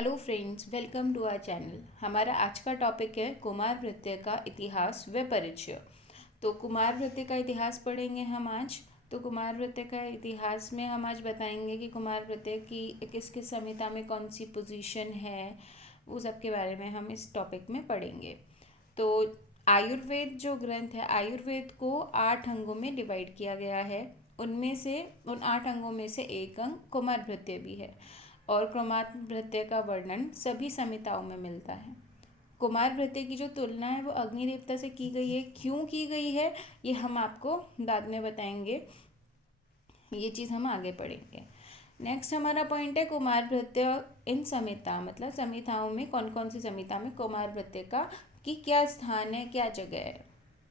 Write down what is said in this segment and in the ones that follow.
Hello friends, welcome to our channel. हमारा आज का टॉपिक है कुमार वृत्य का इतिहास व परिचय। तो कुमार वृत्य का इतिहास पढ़ेंगे हम आज। तो कुमार वृत्य का इतिहास में हम आज बताएंगे कि कुमार वृत्य की किस किस संहिता में कौन सी पोजीशन है, वो सब के बारे में हम इस टॉपिक में पढ़ेंगे। तो आयुर्वेद जो ग्रंथ है, आयुर्वेद को 8 अंगों में डिवाइड किया गया है। उनमें से उन 8 अंगों में से एक अंग कुमार भृत्य भी है और कुमार भृत्य का वर्णन सभी संहिताओं में मिलता है। कुमार भृत्य की जो तुलना है वो अग्नि देवता से की गई है। क्यों की गई है ये हम आपको बाद में बताएंगे, ये चीज़ हम आगे पढ़ेंगे। नेक्स्ट हमारा पॉइंट है कुमार भृत्य इन संहिता, मतलब संहिताओं में कौन कौन सी संहिता में कुमार भृत्य का की क्या स्थान है, क्या जगह है।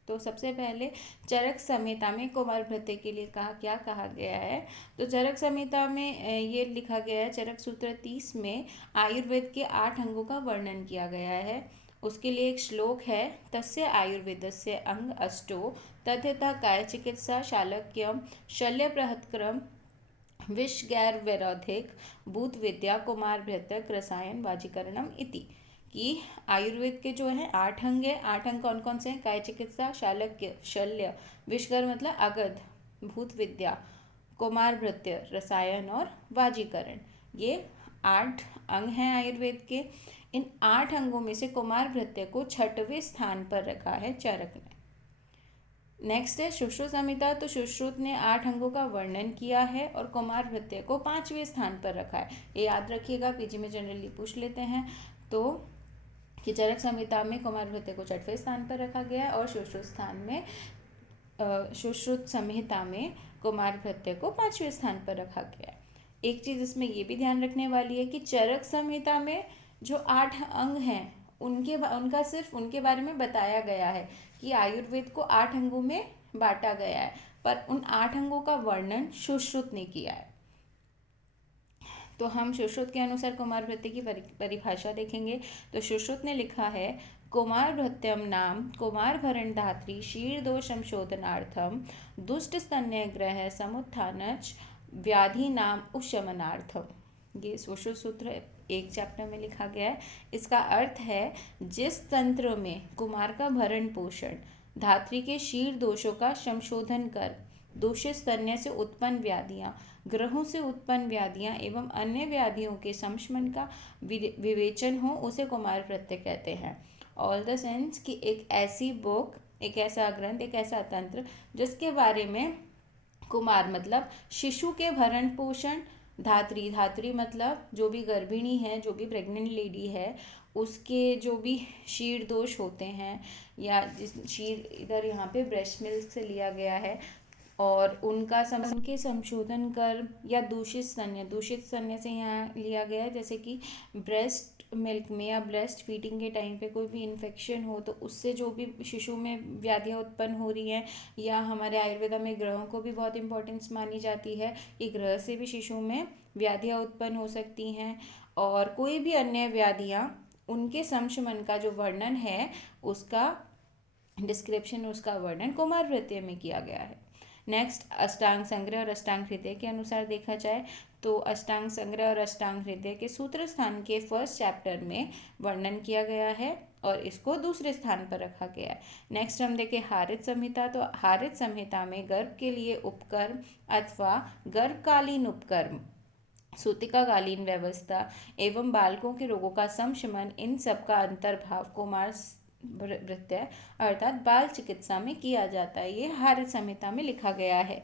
तो सबसे पहले चरक संहिता में कुमार भृत्य के लिए क्या कहा गया है। तो चरक संहिता में ये लिखा गया है, चरक सूत्र 30 में आयुर्वेद के 8 अंगों का वर्णन किया गया है। उसके लिए एक श्लोक है, तस्य आयुर्वेदस्य अंग अष्टो तथेता काय चिकित्सा शालक्यम शल्य प्रहतक्रम विष गैर वैरोधिक भूत विद्या कुमार भृत्य रसायन वाजीकरणम इति। कि आयुर्वेद के जो है 8 अंग है। 8 अंग कौन कौन से हैं? काय चिकित्सा, शालक्य, शल्य, विषगर मतलब अगध, भूत विद्या, कुमार भृत्य रसायन और वाजीकरण। ये 8 अंग हैं आयुर्वेद के। इन 8 अंगों में से कुमार भृत्य को 6वें स्थान पर रखा है चरक ने। नेक्स्ट है सुश्रुत संहिता। तो सुश्रुत ने 8 अंगों का वर्णन किया है और कुमार भृत्य को 5वें स्थान पर रखा है। ये याद रखिएगा, पीजी में जनरली पूछ लेते हैं। तो कि चरक संहिता में कुमार भृत्य को 6वें स्थान पर रखा गया है और सुश्रुत स्थान में सुश्रुत संहिता में कुमार भृत्य को 5वें स्थान पर रखा गया है। एक चीज़ इसमें ये भी ध्यान रखने वाली है कि चरक संहिता में जो 8 अंग हैं उनका सिर्फ उनके बारे में बताया गया है कि आयुर्वेद को 8 अंगों में बांटा गया है, पर उन 8 अंगों का वर्णन सुश्रुत ने किया है। तो हम सुश्रुत के अनुसार कुमार भृत्य की परिभाषा देखेंगे। तो सुश्रुत ने लिखा है, कुमार भृत्यम नाम कुमार भरण धात्री शीर दोष संशोधनार्थम दुष्ट स्तन्य ग्रह समुत्थानच व्याधि नाम उपशमनार्थम। ये सुश्रुत सूत्र एक चैप्टर में लिखा गया है। इसका अर्थ है, जिस तंत्र में कुमार का भरण पोषण धात्री के शीर दोषों का संशोधन कर दूषित स्तन्य से उत्पन्न व्याधियां, ग्रहों से उत्पन्न व्याधियां एवं अन्य व्याधियों के संशमन का विवेचन हो, उसे कुमार भृत्य कहते हैं। ऑल द सेंस कि एक ऐसी बुक, एक ऐसा ग्रंथ, एक ऐसा तंत्र जिसके बारे में कुमार मतलब शिशु के भरण पोषण, धात्री, धात्री मतलब जो भी गर्भिणी है, जो भी प्रेग्नेंट लेडी है, उसके जो भी शीर दोष होते हैं, या जिस शीर इधर यहाँ पे ब्रेस्ट मिल्क से लिया गया है, और उनके संशोधन कर, या दूषित स्तन्य से यहाँ लिया गया है, जैसे कि ब्रेस्ट मिल्क में या ब्रेस्ट फीडिंग के टाइम पे कोई भी इन्फेक्शन हो तो उससे जो भी शिशु में व्याधियाँ उत्पन्न हो रही हैं, या हमारे आयुर्वेदा में ग्रहों को भी बहुत इंपॉर्टेंस मानी जाती है कि ग्रह से भी शिशु में व्याधियाँ उत्पन्न हो सकती हैं, और कोई भी अन्य व्याधियाँ, उनके संशमन का जो वर्णन है, उसका डिस्क्रिप्शन, उसका वर्णन कुमार भृत्य में किया गया है। नेक्स्ट अष्टांग संग्रह और अष्टांग हृदय के अनुसार देखा जाए तो अष्टांग संग्रह और अष्टांग हृदय के सूत्र स्थान के फर्स्ट चैप्टर में वर्णन किया गया है और इसको दूसरे स्थान पर रखा गया है। नेक्स्ट हम देखें हारित संहिता। तो हारित संहिता में गर्भ के लिए उपकर्म अथवा गर्भकालीन उपकर्म, सूतिकाकालीन व्यवस्था एवं बालकों के रोगों का संशमन, इन सब का अंतर्भाव कुमार भृत्य अर्थात बाल चिकित्सा में किया जाता है। ये हारित संहिता में लिखा गया है।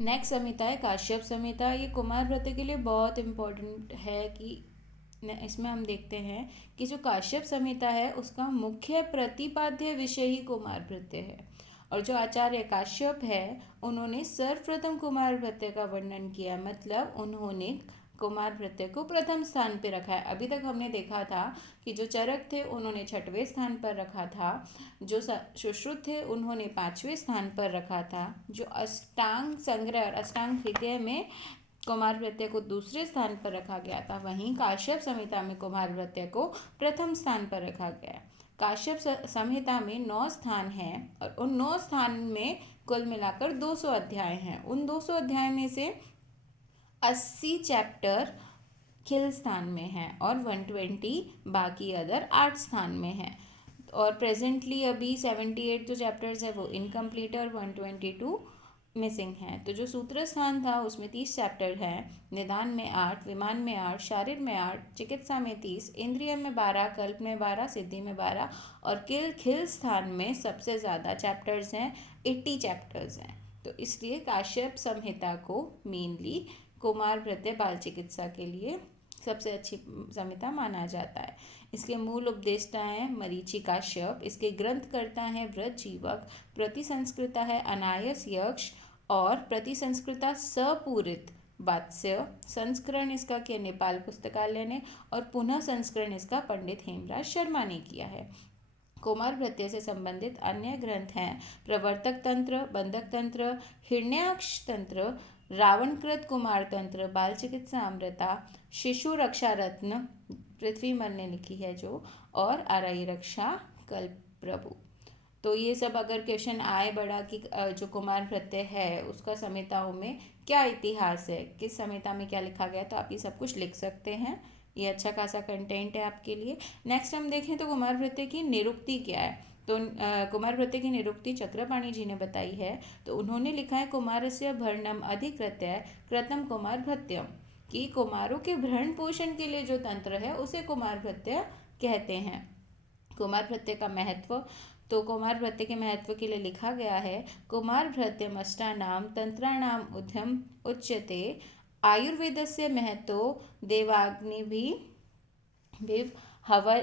नेक्स्ट संहिता है काश्यप संहिता। ये कुमार भृत्य के लिए बहुत इम्पोर्टेंट है कि इसमें हम देखते हैं कि जो काश्यप संहिता है उसका मुख्य प्रतिपाद्य विषय ही कुमार भृत्य है, और जो आचार्य काश्यप है उन्होंने सर्वप्रथम कुमार भृत्य का वर्णन किया, मतलब उन्होंने कुमार भृत्य को प्रथम स्थान पर रखा है। अभी तक हमने देखा था कि जो चरक थे उन्होंने 6वें स्थान पर रखा था, जो सुश्रुत थे उन्होंने 5वें स्थान पर रखा था, जो अष्टांग संग्रह और अष्टांग हृदय में कुमार भृत्य को दूसरे स्थान पर रखा गया था, वहीं काश्यप संहिता में कुमार भृत्य को प्रथम स्थान पर रखा गया। काश्यप संहिता में 9 स्थान हैं और उन 9 स्थान में कुल मिलाकर 200 अध्याय हैं। उन 200 अध्याय में से 80 चैप्टर खिल स्थान में है और 120 बाकी अदर 8 स्थान में है। और प्रेजेंटली अभी 78 जो चैप्टर्स है वो इनकम्प्लीट है और 122 मिसिंग है। तो जो सूत्र स्थान था उसमें 30 चैप्टर हैं। निदान में 8, विमान में 8, शारीर में 8, चिकित्सा में 30, इंद्रिय में 12, कल्प में 12, सिद्धि में 12 और खिल स्थान में सबसे ज़्यादा चैप्टर्स हैं, 80 चैप्टर्स हैं। तो इसलिए काश्यप संहिता को मेनली कुमार भृत्य बाल चिकित्सा के लिए सबसे अच्छी संहिता माना जाता है। इसके मूल उपदेष्टा हैं मरीचि काश्यप, इसके ग्रंथकर्ता हैं व्रतजीवक, प्रतिसंस्कृता है अनायस यक्ष और प्रतिसंस्कृता सपूरित वात्स्य, संस्करण इसका किया नेपाल पुस्तकालय ने और पुनः संस्करण इसका पंडित हेमराज शर्मा ने किया है। कुमार भृत्य से संबंधित अन्य ग्रंथ हैं प्रवर्तक तंत्र, बंधक तंत्र, हिरण्याक्ष तंत्र, रावणकृत कुमार तंत्र, बाल चिकित्सा अमृता, शिशु रक्षा रत्न पृथ्वी मन ने लिखी है जो, और आरई रक्षा कल्प प्रभु। तो ये सब अगर क्वेश्चन आए बड़ा कि जो कुमार भृत्य है उसका संहिताओं में क्या इतिहास है, किस संहिता में क्या लिखा गया, तो आप ये सब कुछ लिख सकते हैं। ये अच्छा खासा कंटेंट है आपके लिए। नेक्स्ट हम देखें तो कुमार भृत्य की निरुक्ति क्या है। तो कुमार भृत्य की निरुक्ति चक्रपाणी जी ने बताई है। तो उन्होंने लिखा है कुमारस्य भरणम अधिकृत्य कृतम कुमार भृत्यम, कि कुमारों के भरण पोषण के लिए जो तंत्र है उसे कुमार भृत्य कहते हैं। कुमार भृत्य का महत्व, तो कुमार भृत्य के महत्व के लिए लिखा गया है कुमार भृत्यमष्टानाम तंत्राणाम उद्यम उच्यते, आयुर्वेदस्य महतो देवाग्निभिः हवय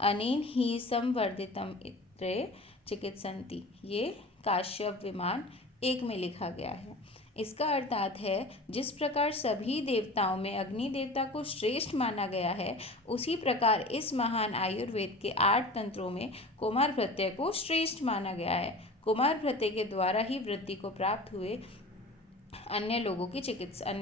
अनेन ही संवर्धितम इत्रे चिकित्सन्ति। ये काश्यप विमान 1 में लिखा गया है। इसका अर्थात है जिस प्रकार सभी देवताओं में अग्नि देवता को श्रेष्ठ माना गया है, उसी प्रकार इस महान आयुर्वेद के 8 तंत्रों में कुमार भृत्य को श्रेष्ठ माना गया है। कुमार भृत्य के द्वारा ही वृद्धि को प्राप्त हुए अन्य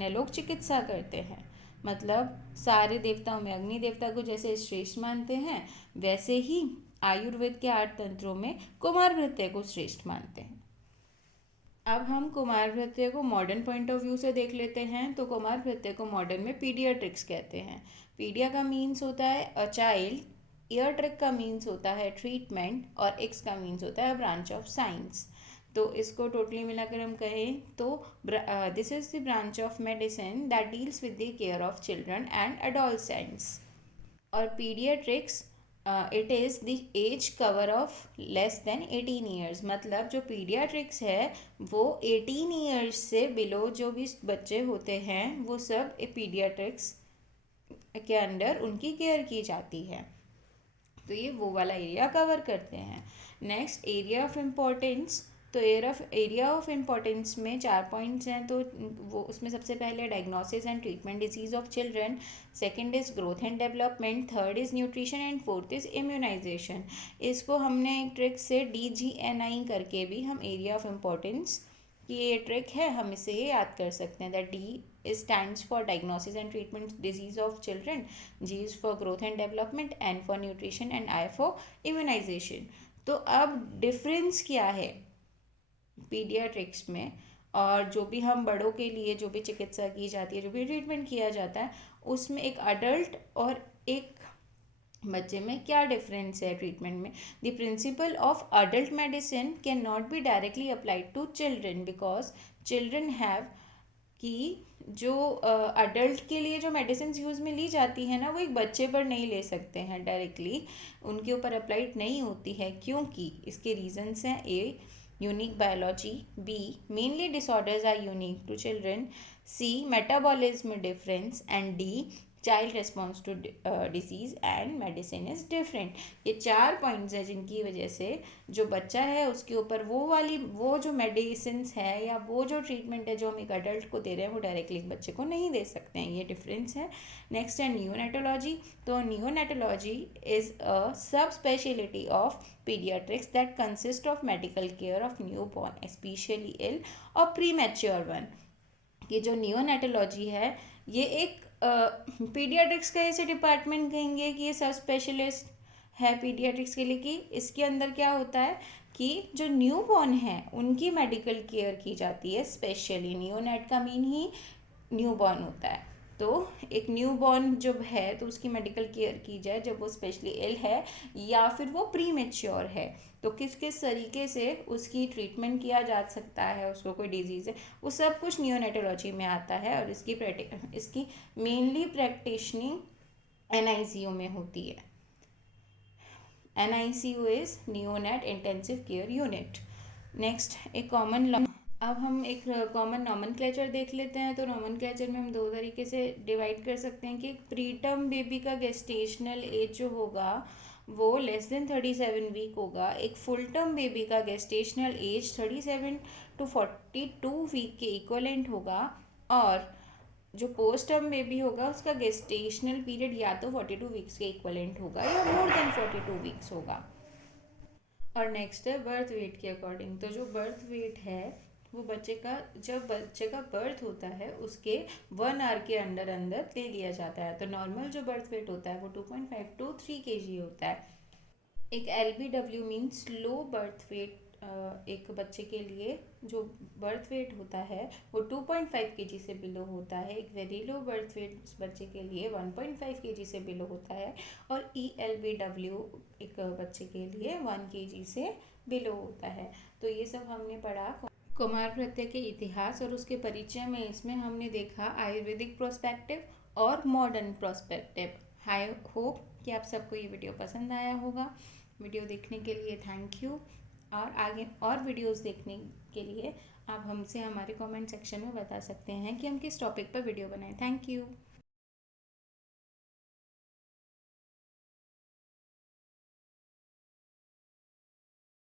लोग चिकित्सा करते हैं। मतलब सारे देवताओं में अग्नि देवता को जैसे श्रेष्ठ मानते हैं, वैसे ही आयुर्वेद के 8 तंत्रों में कुमार भृत्य को श्रेष्ठ मानते हैं। अब हम कुमार भृत्य को मॉडर्न पॉइंट ऑफ व्यू से देख लेते हैं। तो कुमार भृत्य को मॉडर्न में पीडियाट्रिक्स कहते हैं। पीडिया का मीन्स होता है अ चाइल्ड, ईयरट्रिक का मीन्स होता है ट्रीटमेंट और एक्स का मीन्स होता है ब्रांच ऑफ साइंस। तो इसको टोटली मिलाकर हम कहें तो this is the branch of medicine that deals with the care of children and adolescents. और pediatrics it is the age cover of less than 18 years. मतलब जो पीडियाट्रिक्स है वो 18 ईयर्स से बिलो जो भी बच्चे होते हैं वो सब पीडियाट्रिक्स के अंडर उनकी केयर की जाती है। तो ये वो वाला एरिया कवर करते हैं। नेक्स्ट एरिया ऑफ इम्पोर्टेंस, तो एरिया ऑफ इम्पोर्टेंस में 4 पॉइंट्स हैं। तो वो उसमें सबसे पहले diagnosis and treatment disease of children, second is growth and development, third is nutrition and fourth is immunization. इसको हमने एक ट्रिक से DGNI करके भी हम एरिया ऑफ इम्पोर्टेंस की ये ट्रिक है, हम इसे ही याद कर सकते हैं। That D stands for diagnosis and treatment disease of children, G is for growth and development, N for nutrition and I for immunization। तो अब डिफरेंस क्या है पीडियाट्रिक्स में और जो भी हम बड़ों के लिए जो भी चिकित्सा की जाती है, जो भी ट्रीटमेंट किया जाता है, उसमें एक अडल्ट और एक बच्चे में क्या डिफरेंस है ट्रीटमेंट में। The principle of adult medicine can not be directly applied to children because children have कि जो अडल्ट के लिए जो मेडिसिन यूज़ में ली जाती है ना, वो एक बच्चे पर नहीं ले सकते हैं डायरेक्टली, उनके ऊपर अप्लाइड नहीं होती है। क्योंकि इसके रीजंस हैं A unique biology, B mainly disorders are unique to children, C metabolism difference and D child response to disease and medicine is different. ये 4 पॉइंट्स हैं जिनकी वजह से जो बच्चा है उसके ऊपर वो जो मेडिसिन है या वो जो ट्रीटमेंट है जो हम एक अडल्ट को दे रहे हैं वो डायरेक्टली एक बच्चे को नहीं दे सकते हैं। ये डिफरेंस है। नेक्स्ट है नियोनेटोलॉजी। तो neonatology is a sub speciality of pediatrics that consist of medical care of new born specially ill or pre mature one. ये जो नियोनेटोलॉजी है ये एक पीडियाट्रिक्स का ऐसे डिपार्टमेंट कहेंगे कि ये सब स्पेशलिस्ट है पीडियाट्रिक्स के लिए, कि इसके अंदर क्या होता है कि जो न्यू बॉर्न है उनकी मेडिकल केयर की जाती है स्पेशली। नियोनेट का मीन ही न्यू बॉर्न होता है। तो एक न्यू बॉर्न जब है तो उसकी मेडिकल केयर की जाए जब वो स्पेशली इल है या फिर वो प्री मेच्योर है, तो किस किस तरीके से उसकी ट्रीटमेंट किया जा सकता है, उसको कोई डिजीज़ है, वो सब कुछ नियोनेटोलॉजी में आता है। और इसकी मेनली प्रैक्टिशनिंग एनआईसीयू में होती है। NICU is neonate intensive care unit. Next एक कॉमन, अब हम एक कॉमन नॉमेनक्लेचर देख लेते हैं। तो नॉमेनक्लेचर में हम दो तरीके से डिवाइड कर सकते हैं कि प्रीटर्म बेबी का गेस्टेशनल एज जो होगा वो लेस देन 37 वीक होगा। एक फुल टर्म बेबी का गेस्टेशनल एज 37 to 42 वीक के इक्वलेंट होगा। और जो पोस्ट टर्म बेबी होगा उसका गेस्टेशनल पीरियड या तो 42 वीक्स के इक्वलेंट होगा या मोर देन 42 वीक्स होगा। और नेक्स्ट है बर्थ वेट के अकॉर्डिंग। तो जो बर्थ वेट है वो बच्चे का, जब बच्चे का बर्थ होता है उसके 1 आवर के अंदर अंदर ले लिया जाता है। तो नॉर्मल जो बर्थ वेट होता है वो 2.5 to 3 kg होता है। एक LBW means low birth weight. एक बच्चे के लिए जो बर्थ वेट होता है वो 2.5 kg से बिलो होता है। एक वेरी लो बर्थ वेट बच्चे के लिए 1.5 kg से बिलो होता है। और ELBW एक बच्चे के लिए 1 kg से बिलो होता है। तो ये सब हमने पढ़ा कुमार नृत्य के इतिहास और उसके परिचय में। इसमें हमने देखा आयुर्वेदिक प्रोस्पेक्टिव और मॉडर्न प्रोस्पेक्टिव। आई होप कि आप सबको ये वीडियो पसंद आया होगा। वीडियो देखने के लिए थैंक यू। और आगे और वीडियोस देखने के लिए आप हमसे हमारे कमेंट सेक्शन में बता सकते हैं कि हम किस टॉपिक पर वीडियो बनाएं। Thank you.